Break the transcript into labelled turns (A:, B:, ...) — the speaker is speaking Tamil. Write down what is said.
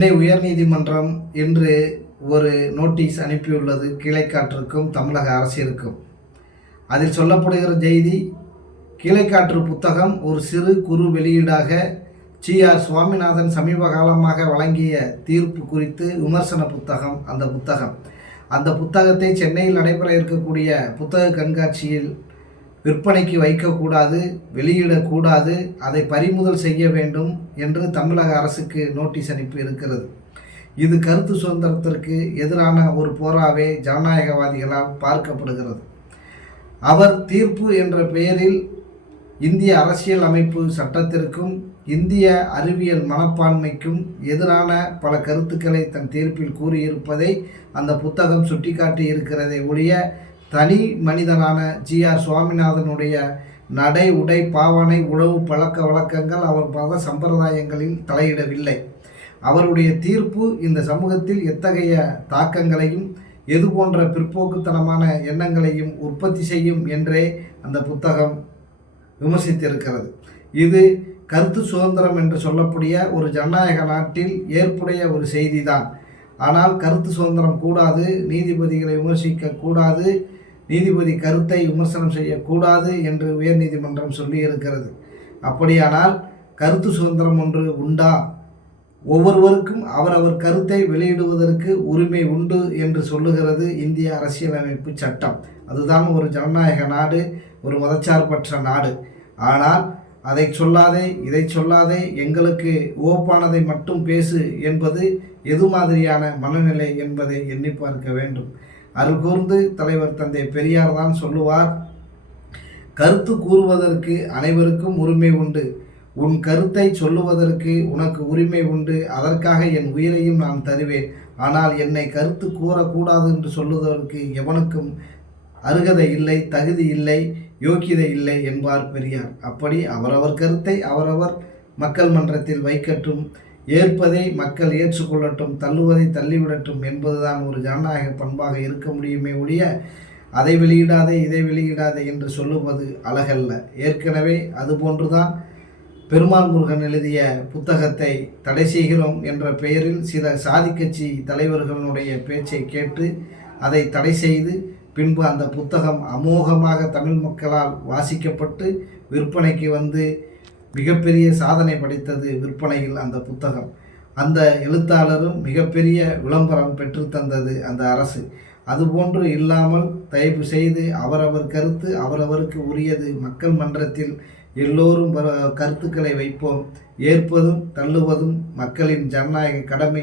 A: சென்னை உயர்நீதிமன்றம் இன்று ஒரு நோட்டீஸ் அனுப்பியுள்ளது கீழைக்காற்றுக்கும் தமிழக அரசியலுக்கும். அதில் சொல்லப்படுகிற செய்தி கீழைக்காற்று புத்தகம் ஒரு சிறு குறு வெளியீடாக சி ஆர் சுவாமிநாதன் சமீப காலமாக வழங்கிய தீர்ப்பு குறித்து விமர்சன புத்தகம் அந்த புத்தகம். அந்த புத்தகத்தை சென்னையில் நடைபெற இருக்கக்கூடிய புத்தக கண்காட்சியில் விற்பனைக்கு வைக்கக்கூடாது வெளியிடக்கூடாது அதை பறிமுதல் செய்ய வேண்டும் என்று தமிழக அரசுக்கு நோட்டீஸ் அனுப்பி இருக்கிறது. இது கருத்து சுதந்திரத்திற்கு எதிரான ஒரு போராவே ஜனநாயகவாதிகளால் பார்க்கப்படுகிறது. அவர் தீர்ப்பு என்ற பெயரில் இந்திய அரசியல் அமைப்பு சட்டத்திற்கும் இந்திய அறிவியல் மனப்பான்மைக்கும் எதிரான பல கருத்துக்களை தன் தீர்ப்பில் கூறியிருப்பதை அந்த புத்தகம் சுட்டிக்காட்டி இருக்கிறதை ஒழிய தனி மனிதனான ஜி ஆர் சுவாமிநாதனுடைய நடை உடை பாவனை உழவு பழக்க வழக்கங்கள் அவர் மத சம்பிரதாயங்களில் தலையிடவில்லை. அவருடைய தீர்ப்பு இந்த சமூகத்தில் எத்தகைய தாக்கங்களையும் எது போன்ற பிற்போக்குத்தனமான எண்ணங்களையும் உற்பத்தி செய்யும் என்றே அந்த புத்தகம் விமர்சித்திருக்கிறது. இது கருத்து சுதந்திரம் என்று சொல்லக்கூடிய ஒரு ஜனநாயக நாட்டில் ஏற்புடைய ஒரு செய்திதான். ஆனால் கருத்து சுதந்திரம் கூடாது நீதிபதிகளை விமர்சிக்க கூடாது நீதிபதி கருத்தை விமர்சனம் செய்யக்கூடாது என்று உயர்நீதிமன்றம் சொல்லியிருக்கிறது அப்படியானால் கருத்து சுதந்திரம் ஒன்று உண்டா? ஒவ்வொருவருக்கும் அவரவர் கருத்தை வெளியிடுவதற்கு உரிமை உண்டு என்று சொல்லுகிறது இந்திய அரசியலமைப்பு சட்டம். அதுதான் ஒரு ஜனநாயக நாடு ஒரு மதச்சார்பற்ற நாடு. ஆனால் அதை சொல்லாதே இதை சொல்லாதே எங்களுக்கு ஓப்பானதை மட்டும் பேசு என்பது எது மாதிரியான மனநிலை என்பதை எண்ணி பார்க்க வேண்டும். அருள் கூர்ந்து தலைவர் தந்தை பெரியார் தான் சொல்லுவார் கருத்து கூறுவதற்கு அனைவருக்கும் உரிமை உண்டு. உன் கருத்தை சொல்லுவதற்கு உனக்கு உரிமை உண்டு. அதற்காக என் உயிரையும் நான் தருவேன். ஆனால் என்னை கருத்து கூறக்கூடாது என்று சொல்லுவதற்கு எவனுக்கும் அருகதை இல்லை தகுதி இல்லை யோக்கியதை இல்லை என்பார் பெரியார். அப்படி அவரவர் கருத்தை அவரவர் மக்கள் மன்றத்தில் வைக்கட்டும். ஏற்பதை மக்கள் ஏற்றுக்கொள்ளட்டும் தள்ளுவதை தள்ளிவிடட்டும் என்பதுதான் ஒரு ஜனநாயக பண்பாக இருக்க முடியுமே ஒழிய அதை வெளியிடாதே இதை வெளியிடாதே என்று சொல்லுவது அழகல்ல. ஏற்கனவே அதுபோன்றுதான் பெருமாள் முருகன் எழுதிய புத்தகத்தை தடை செய்கிறோம் என்ற பெயரில் சில சாதி கட்சி தலைவர்களுடைய பேச்சை கேட்டு அதை தடை செய்து பின்பு அந்த புத்தகம் அமோகமாக தமிழ் மக்களால் வாசிக்கப்பட்டு விற்பனைக்கு வந்து மிகப்பெரிய சாதனை படைத்தது விற்பனையில் அந்த புத்தகம். அந்த எழுத்தாளரும் மிகப்பெரிய விளம்பரம் பெற்று தந்தது அந்த அரசு. அதுபோன்று இல்லாமல் தயவு செய்து அவரவர் கருத்து அவரவருக்கு உரியது. மக்கள் மன்றத்தில் எல்லோரும் கருத்துக்களை வைப்போம். ஏற்பதும் தள்ளுவதும் மக்களின் ஜனநாயக கடமை